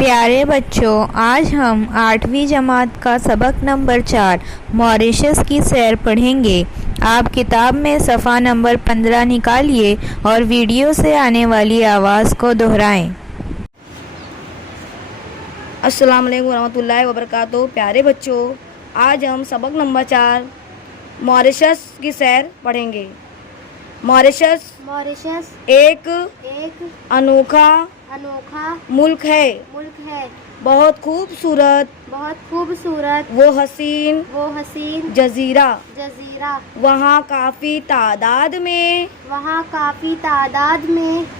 प्यारे बच्चों, आज हम 8वीं जमात का सबक नंबर 4 मॉरिशस की सैर पढ़ेंगे। आप किताब में सफ़ा नंबर 15 निकालिए और वीडियो से आने वाली आवाज़ को दोहराएं। अस्सलाम वालेकुम रहमतुल्लाहि व बरकातुहू। प्यारे बच्चों, आज हम सबक नंबर 4 मॉरिशस की सैर पढ़ेंगे। मॉरिशस एक अनोखा मुल्क है, बहुत खूबसूरत वो हसीन जजीरा। वहाँ काफ़ी तादाद में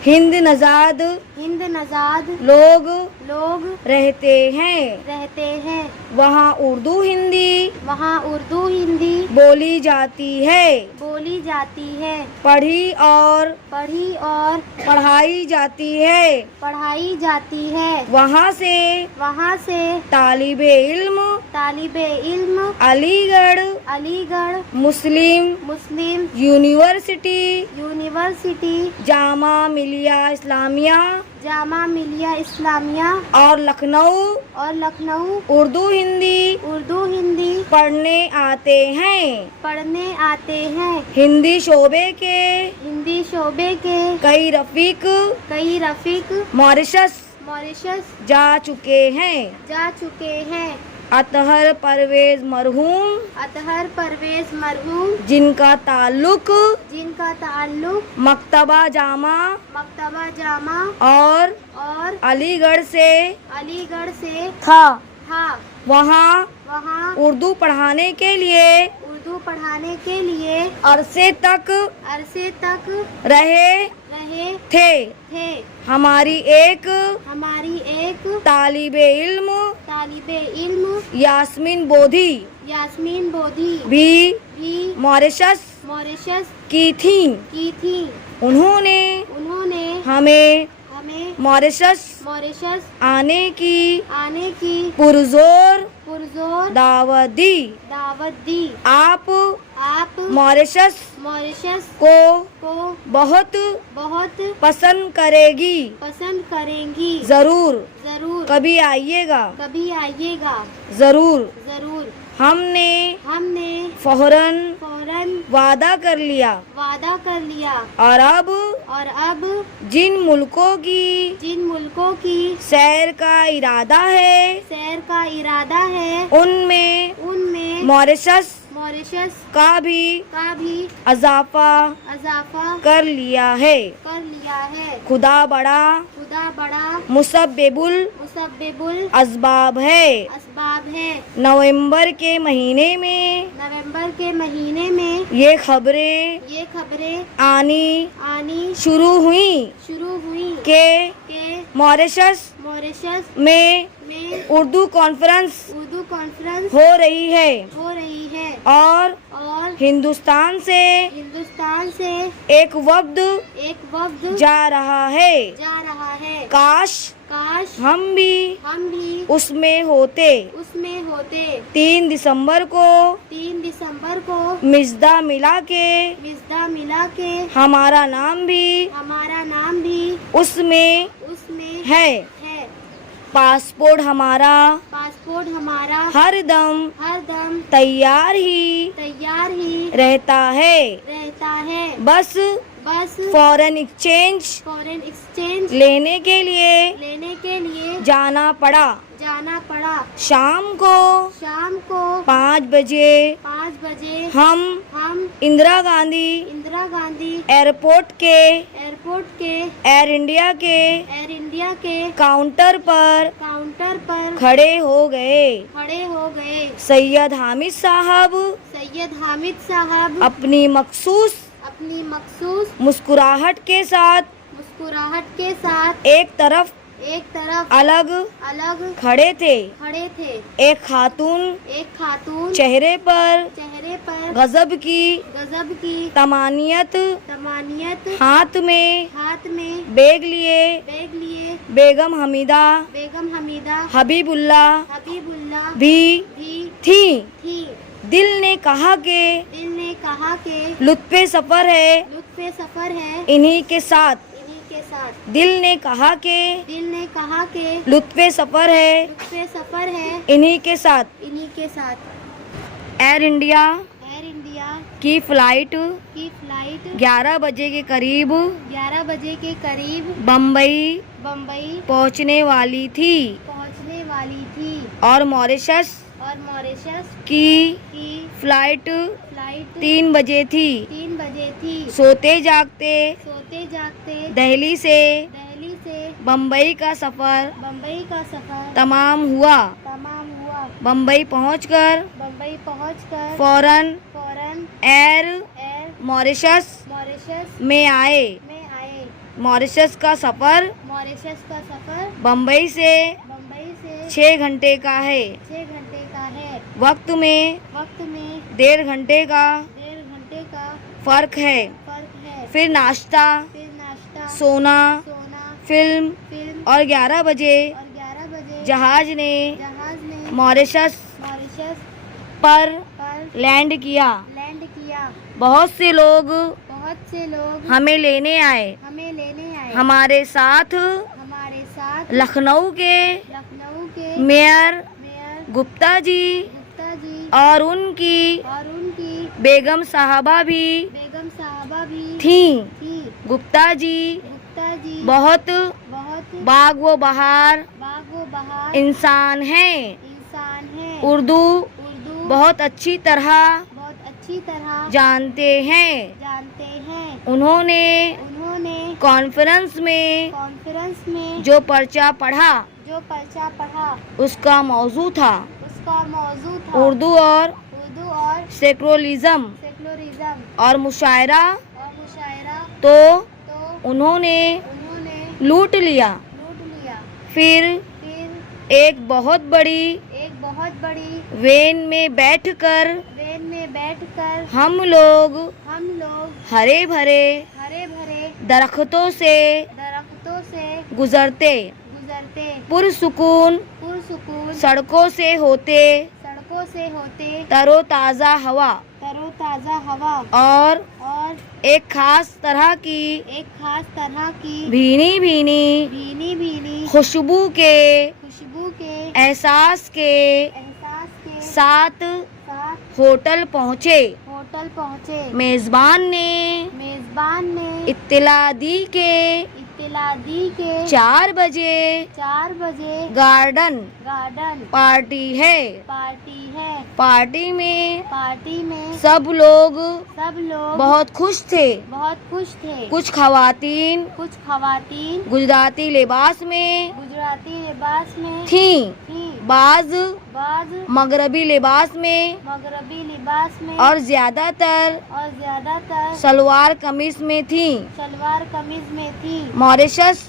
हिंद नजाद लोग रहते हैं। वहाँ उर्दू हिंदी बोली जाती है, पढ़ी और पढ़ाई जाती है। वहाँ से तालिबे इल्म अलीगढ़ मुस्लिम यूनिवर्सिटी जामा मिलिया इस्लामिया और लखनऊ उर्दू हिंदी पढ़ने आते हैं। हिंदी शोबे के कई रफीक मॉरिशस जा चुके हैं। अतहर परवेज मरहूम जिनका ताल्लुक मकतबा जामा और अलीगढ़ से था। वहाँ उर्दू पढ़ाने के लिए अरसे तक रहे थे। हमारी एक तालिबे इल्म यास्मीन बोधी भी मॉरिशस की थी। उन्होंने हमें मॉरिशस आने की पुरजोर दावत दी। आप मॉरिशस को बहुत पसंद करेंगी। जरूर कभी आइएगा जरूर। हमने फौरन वादा कर लिया और अब जिन मुल्कों की सैर का इरादा है उनमें मॉरिशस का भी इजाफा कर लिया है। खुदा बड़ा मुसब्बिबुल असबाब है। नवंबर के महीने में ये खबरें आनी शुरू हुई के मॉरिशस में उर्दू कॉन्फ्रेंस हो रही है और हिंदुस्तान से एक वफ्द जा रहा है। काश हम भी उसमें होते। 3 दिसंबर को मिज़दा मिला के हमारा नाम भी उसमें है। पासपोर्ट हमारा हर दम तैयार ही रहता है। बस फॉरेन एक्सचेंज लेने के लिए जाना पड़ा। शाम को 5 बजे हम इंदिरा गांधी एयरपोर्ट के एयर इंडिया के काउंटर पर खड़े हो गए। सैयद हामिद साहब अपनी मखसूस मुस्कुराहट के साथ एक तरफ अलग खड़े थे। एक खातून चेहरे पर गजब की तमानियत हाथ में बैग लिए बेगम हमीदा हबीबुल्लाह भी थी। दिल ने कहा के लुत्फ़े सफ़र है इन्हीं के साथ के साथ। दिल ने कहा कि दिल ने कहा कि लुत्फ़े सफ़र है लुत्फ़े सफ़र है इन्हीं के साथ। इन्हीं के साथ। एयर इंडिया एयर इंडिया की फ़्लाइट की फ्लाइट 11 बजे के करीब 11 बजे के करीब बम्बई बम्बई पहुंचने वाली थी पहुंचने वाली थी और मॉरिशस और मॉरिशस की की फ्लाइट फ्लाइट 3 बजे थी। 3 बजे थी। सोते जागते सोते जागते दिल्ली से बम्बई का सफ़र बम्बई का सफर तमाम हुआ। बम्बई पहुंचकर बम्बई पहुंचकर फौरन फौरन एयर एयर मॉरिशस मॉरिशस में आए। में आए। मॉरिशस का सफ़र मॉरिशस का सफर बम्बई से बम्बई से 6 घंटे का है। 6 घंटे का है। वक्त में वक्त में 1.5 घंटे का 1.5 घंटे का फ़र्क है। फर्क है। फिर नाश्ता, फिर नाश्ता, सोना, फिल्म फिल्म और 11 बजे और 11 बजे जहाज ने जहाज मॉरिशस मॉरिशस पर पर लैंड किया। लैंड किया। बहुत से लोग बहुत से लोग हमें लेने आए। हमें लेने आए। हमारे साथ हमारे साथ लखनऊ के लखनऊ के मेयर मेयर गुप्ता जी गुप्ता जी और उनकी बेगम साहबा भी बेगम साहबा भी थी। गुप्ता जी बहुत बहुत बाग व बहार बहार इंसान हैं। इंसान है। उर्दू उर्दू बहुत अच्छी तरह जानते हैं। उन्होंने कॉन्फ्रेंस में जो पर्चा पढ़ा उसका मौजू था उर्दू और सेक्युलरिज्म और मुशायरा। तो उन्होंने लूट लिया। फिर एक बहुत बड़ी वेन में बैठकर हम लोग हरे भरे दरख्तों से गुजरते पुरसुकून सड़कों से होते तरोताज़ा हवा और एक खास तरह की भीनी भीनी खुशबू के एहसास के साथ होटल पहुँचे। मेज़बान ने इत्तला दी के 4 बजे गार्डन पार्टी है। पार्टी में सब लोग बहुत खुश थे। कुछ खवातीन गुजराती लिबास में थीं, बाज मगरबी लिबास में और ज्यादातर सलवार कमीज में थीं। मॉरिशस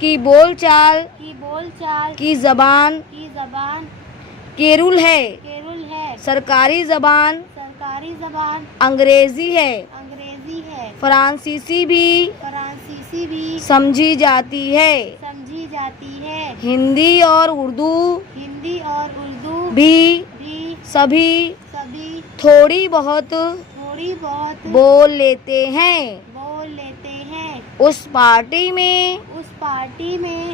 की बोलचाल की जबान केरूल है। सरकारी जबान अंग्रेजी है। फ्रांसीसी भी समझी जाती है। हिंदी और उर्दू भी सभी थोड़ी बहुत बोल लेते हैं। उस पार्टी में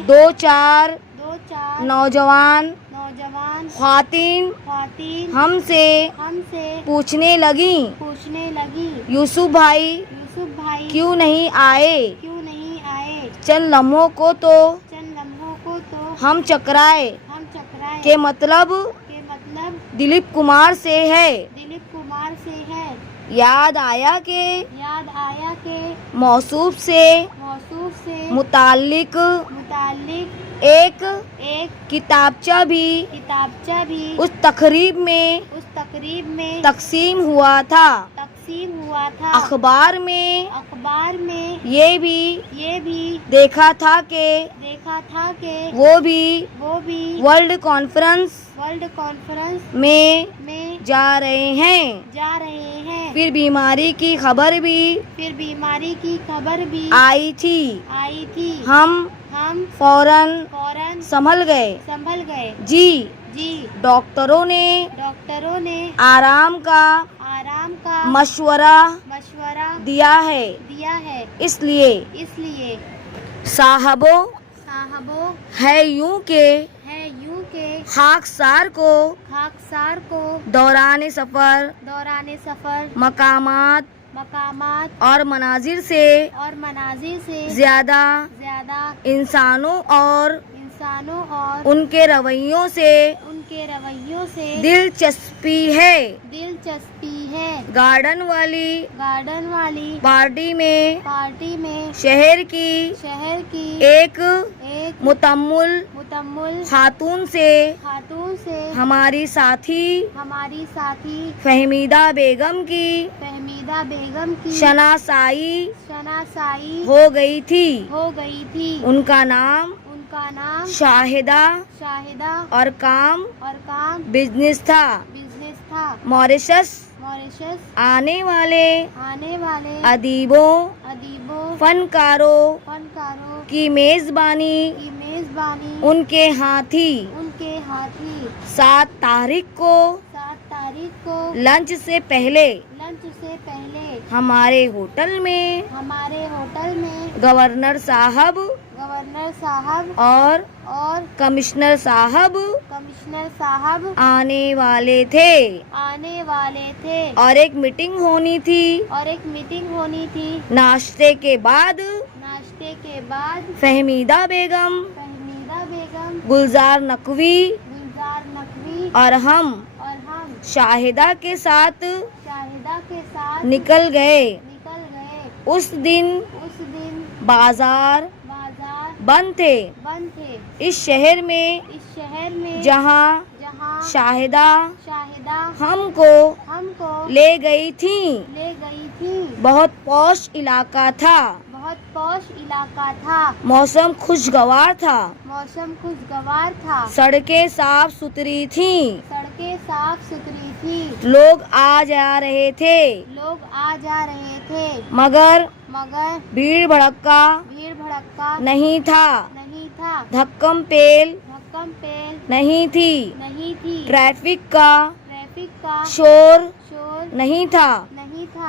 2-4 नौजवान ख्वातीन हमसे पूछने लगी यूसुफ भाई क्यों नहीं आए। चंद लम्हों को तो हम चकराए के मतलब दिलीप कुमार से है। याद आया के मौसूफ से मुताल्लिक एक किताबचा भी उस तकरीब में तकसीम हुआ था। अखबार में ये भी देखा था कि वो भी वर्ल्ड कॉन्फ्रेंस में जा रहे हैं। फिर बीमारी की खबर भी आई थी। हम फौरन संभल गए। जी डॉक्टरों ने आराम का मशवरा दिया है। इसलिए साहबों साहबों है यूं के है यूं के खाकसार को खाकसार को दौरान सफ़र दौरान सफ़र मकामात मकामात और मनाजिर से और मनाजिर से ज़्यादा ज़्यादा इंसानों और इंसानों और उनके रवैयों से उनके रवैयों से दिलचस्पी है। दिलचस्पी है। गार्डन वाली पार्टी में शहर की एक मुतम्मुल खातून से हमारी साथी फहमीदा बेगम की शनासाई हो गई थी। उनका नाम शाहिदा और काम बिजनेस था। मॉरिशस आने वाले अदीबों फनकारों की मेजबानी उनके हाथी 7 तारीख को लंच से पहले हमारे होटल में गवर्नर साहब और कमिश्नर साहब आने वाले थे और एक मीटिंग होनी थी। नाश्ते के बाद फहमीदा बेगम गुलजार नकवी और हम शाहिदा के साथ निकल गए। उस दिन बाजार बंद थे। इस शहर में जहाँ शाहिदा हमको ले गई थी बहुत पॉश इलाका था। मौसम खुशगवार था। सड़कें साफ सुथरी थीं। लोग आ जा रहे थे मगर भीड़ भड़का नहीं था। धक्कम पेल नहीं थी। ट्रैफिक का शोर नहीं था।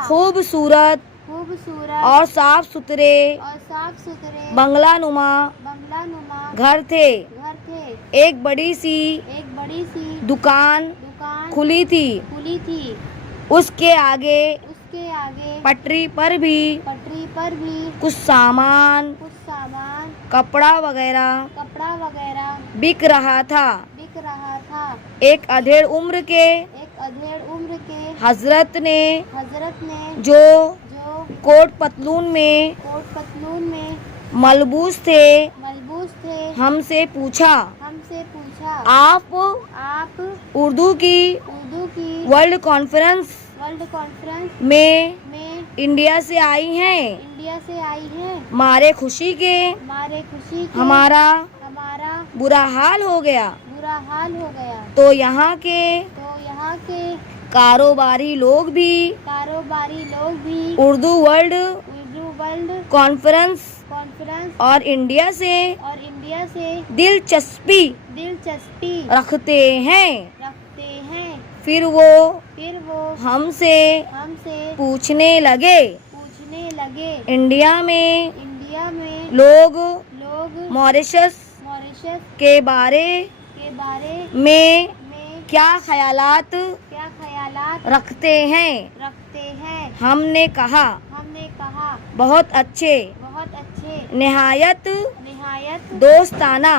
खूबसूरत और साफ सुथरे बंगलानुमा घर थे। एक बड़ी सी दुकान खुली थी। उसके आगे पटरी पर भी कुछ सामान कपड़ा वगैरह बिक रहा था। एक अधेड़ उम्र के हजरत ने जो कोट पतलून में मलबूस थे हमसे पूछा आप उर्दू की वर्ल्ड कॉन्फ्रेंस में इंडिया से आई हैं। मारे खुशी के हमारा बुरा हाल हो गया। तो यहाँ के कारोबारी लोग भी उर्दू वर्ल्ड कॉन्फ्रेंस और इंडिया से दिलचस्पी रखते हैं। फिर वो हमसे पूछने लगे इंडिया में लोग मॉरिशस के बारे में क्या ख्यालात रखते हैं। हमने कहा बहुत अच्छे निहायत दोस्ताना।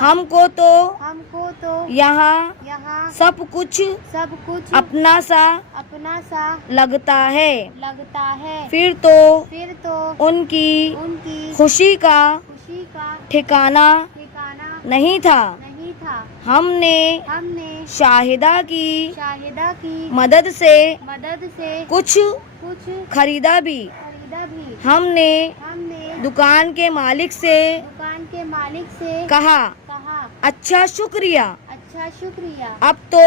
हमको तो यहाँ सब कुछ अपना सा लगता है। फिर तो उनकी खुशी का ठिकाना नहीं था। हमने शाहिदा की मदद से कुछ खरीदा भी। हमने दुकान के मालिक से कहा अच्छा शुक्रिया। अब तो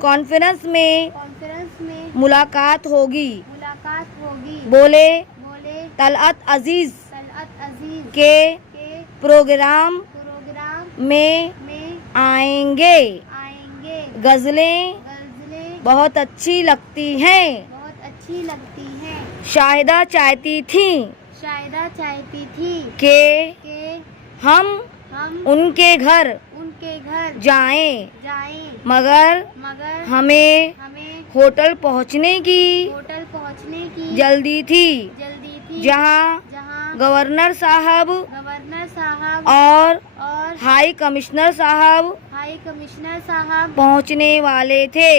कॉन्फ्रेंस में मुलाकात होगी। बोले तलअत अजीज के प्रोग्राम में आएंगे। गजलें बहुत अच्छी लगती हैं। शाहिदा चाहती थी ज़्यादा चाहती थी कि हम उनके घर उनके घर जाएं, मगर हमें होटल पहुंचने की पहुंचने की जल्दी थी, जहां गवर्नर साहब और हाई कमिश्नर साहब पहुंचने वाले थे।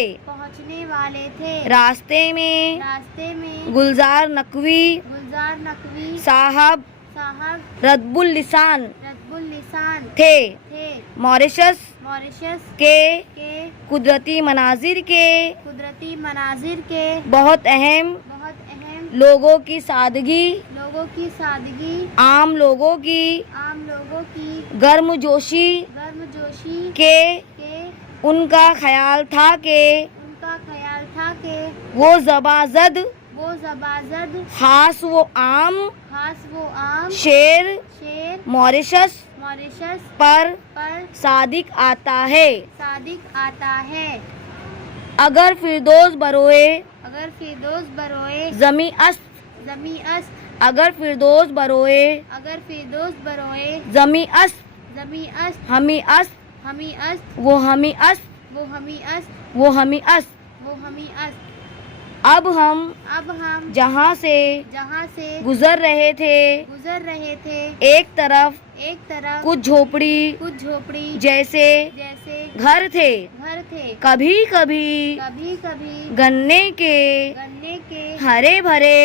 रास्ते में गुलजार नकवी साहब रद्बुल लिसान थे। मॉरिशस के कुदरती मनाजिर के बहुत अहम लोगों की सादगी आम लोगों की गर्मजोशी के उनका ख्याल था कि वो ज़बाज़द खास वो आम शेर मॉरिशस पर सादिक आता है। अगर फिरदौस बरोए जमी अस्त अगर फिरदौस बरोए जमी अस्त हमी अस्त वो हमी अस्त वो हमी अस्त। अब हम जहाँ से गुजर रहे थे एक तरफ कुछ झोपड़ी जैसे घर थे। कभी कभी गन्ने के हरे भरे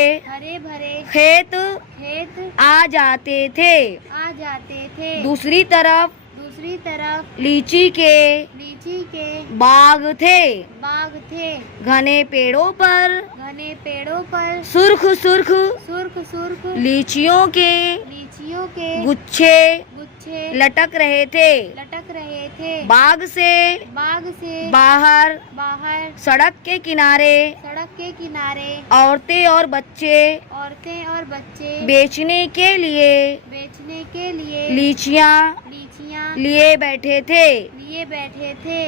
खेत आ जाते थे। दूसरी तरफ लीची के बाग थे। घने पेड़ों पर सुर्ख लीचियों के गुच्छे लटक रहे थे। बाग से बाहर सड़क के किनारे औरतें और बच्चे बेचने के लिए लीचियाँ लिए बैठे थे।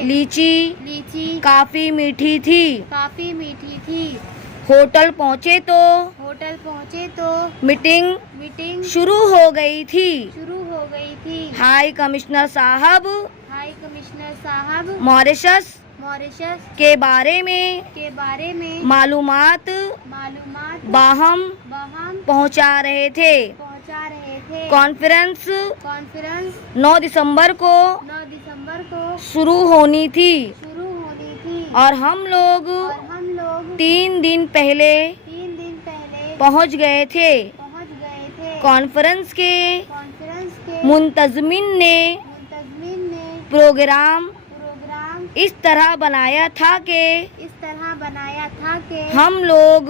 लीची काफी मीठी थी। होटल पहुँचे तो मीटिंग शुरू हो गई थी। हाई कमिश्नर साहब मॉरिशस के बारे में मालूमात बाहम पहुंचा रहे थे। कॉन्फ्रेंस 9 दिसंबर को शुरू होनी थी और हम लोग 3 दिन पहले पहुंच गए थे। कॉन्फ्रेंस के मुंतजमिन ने प्रोग्राम इस तरह बनाया था कि हम लोग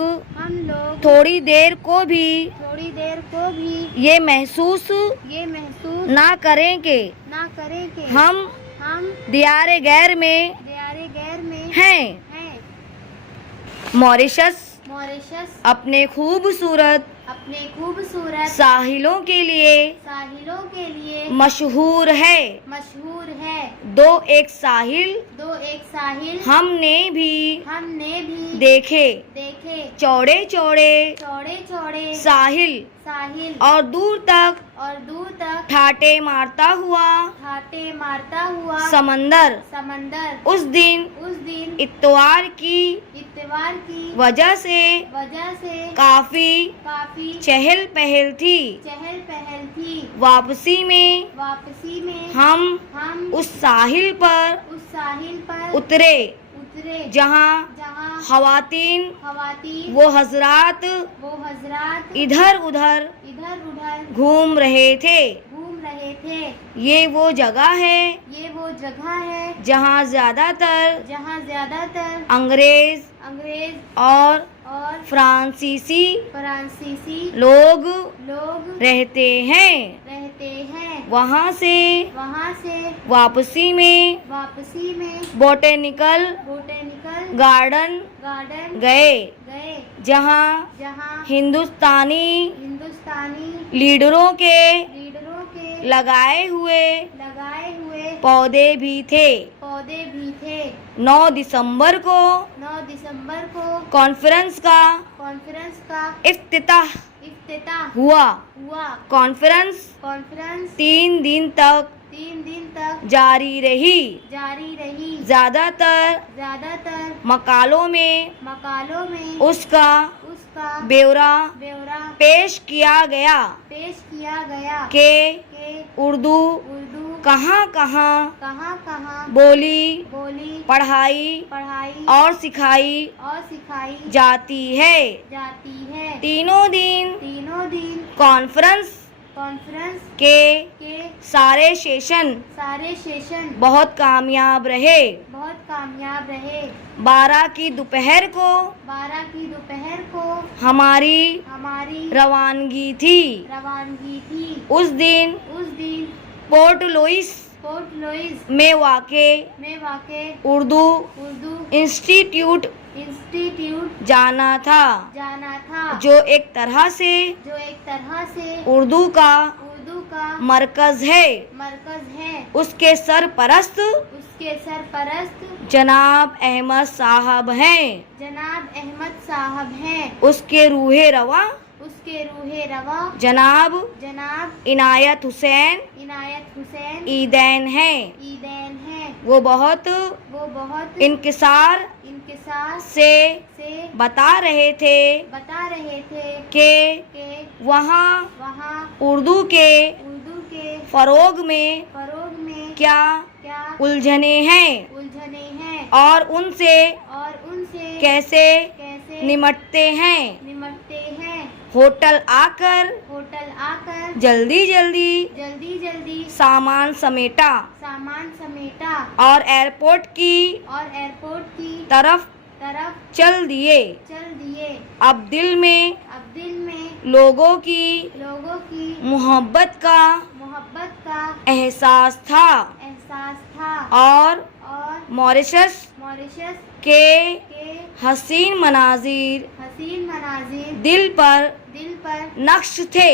थोड़ी देर को भी ये महसूस ना करें कि हम दियारे गैर में हैं। मॉरिशस अपने खूबसूरत साहिलों के लिए मशहूर है। दो एक साहिल हमने भी देखे। चौड़े साहिल और दूर तक ठाटे मारता हुआ समंदर। उस दिन इतवार की वजह से काफी चहल पहल थी। वापसी में हम उस साहिल पर उतरे जहाँ ख़वातीन वो हजरात इधर उधर घूम रहे थे। ये वो जगह है जहाँ ज्यादातर अंग्रेज और फ्रांसीसी लोग रहते हैं। वहाँ से वापसी में बोटेनिकल गार्डन गए जहाँ हिंदुस्तानी लीडरों के लगाए हुए पौधे भी थे। 9 दिसंबर को कॉन्फ्रेंस का इफ्तिताह इफ्तिताह हुआ। हुआ। कॉन्फ्रेंस कॉन्फ्रेंस 3 दिन तक 3 दिन तक जारी रही। ज्यादातर मकालों में मकालों में उसका उसका ब्यौरा ब्यौरा पेश किया गया कि उर्दू कहाँ कहाँ बोली पढ़ाई और सिखाई जाती है। तीनों दिन कॉन्फ्रेंस के सारे सेशन बहुत कामयाब रहे। 12 की दोपहर को हमारी रवानगी थी। उस दिन पोर्ट लुइस में वाक़े उर्दू इंस्टीट्यूट जाना था, जो एक तरह से उर्दू का मरकज है। उसके सरपरस्त जनाब अहमद साहब हैं। उसके रूहे रवा जनाब इनायत हुसैन ईदैन हैं। वो बहुत इंकिसार से बता रहे थे कि वहाँ उर्दू के फरोग में क्या उलझने हैं और उनसे कैसे निमटते हैं। होटल आकर जल्दी सामान समेटा और एयरपोर्ट की तरफ चल दिए। अब दिल में लोगों की मोहब्बत का एहसास था और मॉरिशस के हसीन मनाजिर दिल पर नक्श थे।